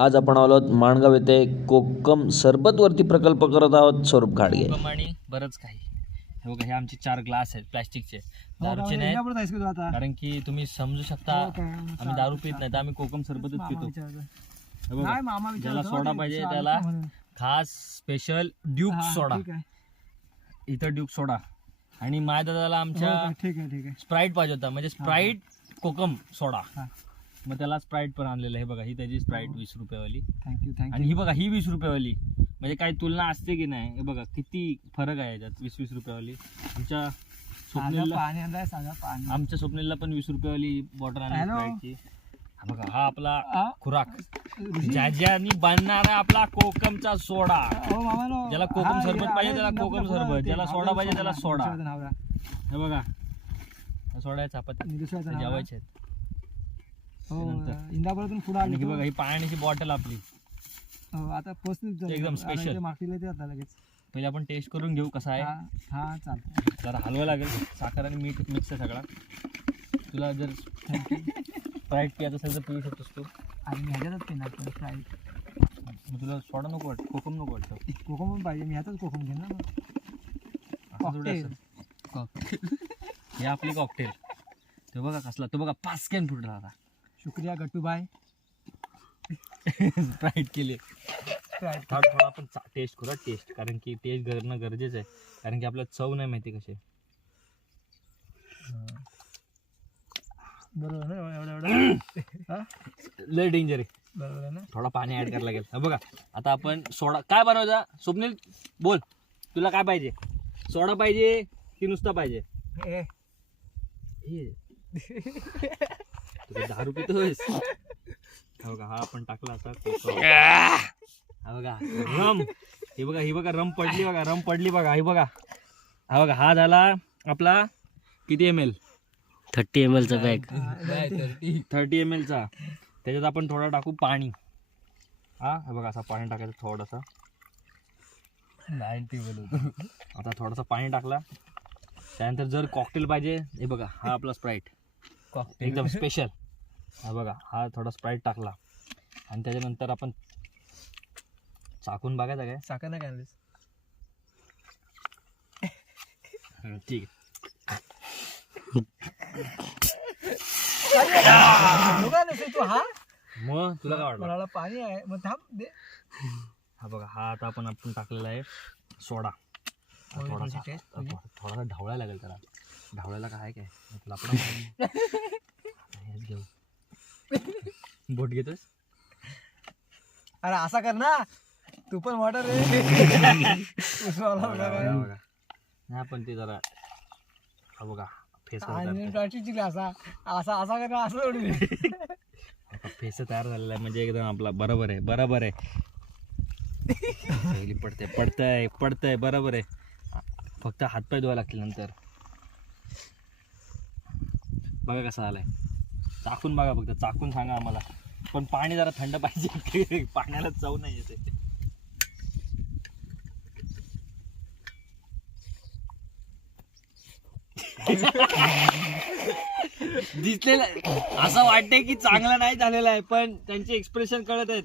आज आपण आलो आहोत माणगाव येथे कोकम सरबतवरती प्रकल्प करत आहोत स्वरूप खाडगे. कोकम आणि बरंच काही. हे बघा, हे आमचे 4 ग्लास आहेत प्लॅस्टिकचे, दारूचे नाहीत. कारण की तुम्ही समजू शकता आम्ही दारू पित नाही, तर आम्ही कोकम सरबतच पितो. हे बघा, ज्याला सोडा पाहिजे त्याला खास स्पेशल ड्यूक सोडा. इथं ड्यूक सोडा. आणि माझ्या दादाला आमच्या स्प्राईट पाहिजे होता, म्हणजे स्प्राईट कोकम सोडा. मग त्याला स्प्राईट पण आणलेलं आहे. बघा, ही त्याची स्प्राईट 20 रुपयावाली. थँक्यू. आणि ही बघा, ही 20 रुपयावाली. म्हणजे काही तुलना असते की नाही. हे बघा किती फरक आहे याच्यात. 20 रुपयावाली. आमच्या स्वप्नीलला पण 20 रुपयावाली बॉटल आणली स्प्राईटची. बघा, हा आपला खुराक, ज्याने बनणारा आपला कोकमचा सोडा. ज्याला कोकम सरबत पाहिजे त्याला कोकम सरबत, ज्याला सोडा पाहिजे त्याला सोडा. हे बघा, सोडा चपाती जेवायचे आहेत. इंदापुरातून पुढे आले. ही बघा, ही पाण्याची बॉटल आपली आता पोहोचली एकदम स्पेशल. लगेच पहिले आपण टेस्ट करून घेऊ कसा आहे. हा चालतं. जरा हलवा लागेल. साखर आणि मीठ मिक्स आहे सगळा. तुला जर स्प्राईट प्यायचं असेल तर पिऊ शकतोस तू. आणि मी ह्याच्यातच पिणार स्प्राईट. मग तुला सोडा नको वाटतं, कोकम नको वाटतं? कोकम पण पाहिजे. मी ह्याचाच कोकम घेईन ना. हे आपली कॉकटेल. तो बघा कसला, तो बघा 5 कॅन फुटला आता. शुक्रिया गट्टूबाई. स्प्राईट केली. थोडा आपण टेस्ट करू. टेस्ट, कारण की टेस्ट करणं गरजेचं आहे. कारण की आपल्याला चव नाही माहिती कशी. बरोबर एवढा लय डेंजर आहे. बरोबर आहे ना. थोडा पाणी ऍड करायला लागेल. बघा, आता आपण सोडा काय बनवायचा. स्वप्नील बोल, तुला काय पाहिजे? सोडा पाहिजे की नुसता पाहिजे? तुला 10 रुपये पितोयस. हा बघा, हा आपण टाकला आता. हा बघा रम. हे बघा, ही बघा रम पडली. बघा रम पडली. बघा, ही बघा. हा बघा, हा झाला आपला किती ml? 30 ml चा बॅग. 30 ml चा. त्याच्यात आपण थोडा टाकू पाणी. हा बघा, असं पाणी टाकायचं थोडंसं. आता थोडंसं पाणी टाकला. त्यानंतर जर कॉकटेल पाहिजे, हे बघा, हा आपला स्प्राईट कॉकटेल एकदम स्पेशल. हा बघा, हा थोडा स्प्राईट टाकला. आणि त्याच्यानंतर आपण चाकून बघायचं काय. साखर नाही काय ठीक आहे. तू हा मग तुला काय वाटलं? मला पाणी आहे. मग थांब दे. हा बघा, हा आता आपण टाकलेला आहे सोडा. थोडासा ढवळायला लागेल त्याला. ढवळायला काय काय आपला घेऊ. बोट घेतोस? अरे असा कर ना तू पण वॉटर नाही पण ते जरा. हा बघा, फेस असा असा असा कर ना. असं फेस तयार झालेला आहे. म्हणजे एकदम आपला बरोबर आहे. बरोबर आहे. पडतंय बरोबर आहे. फक्त हातपाय धुवायला लागतील नंतर. बघा कसा आलाय. चाकून बघा, फक्त चाकून सांगा आम्हाला. पण पाणी जरा थंड पाहिजे. पाण्याला चव नाही येते. दिसलेलं असं वाटतंय की चांगला नाही झालेला आहे, पण त्यांचे एक्सप्रेशन कळत आहेत.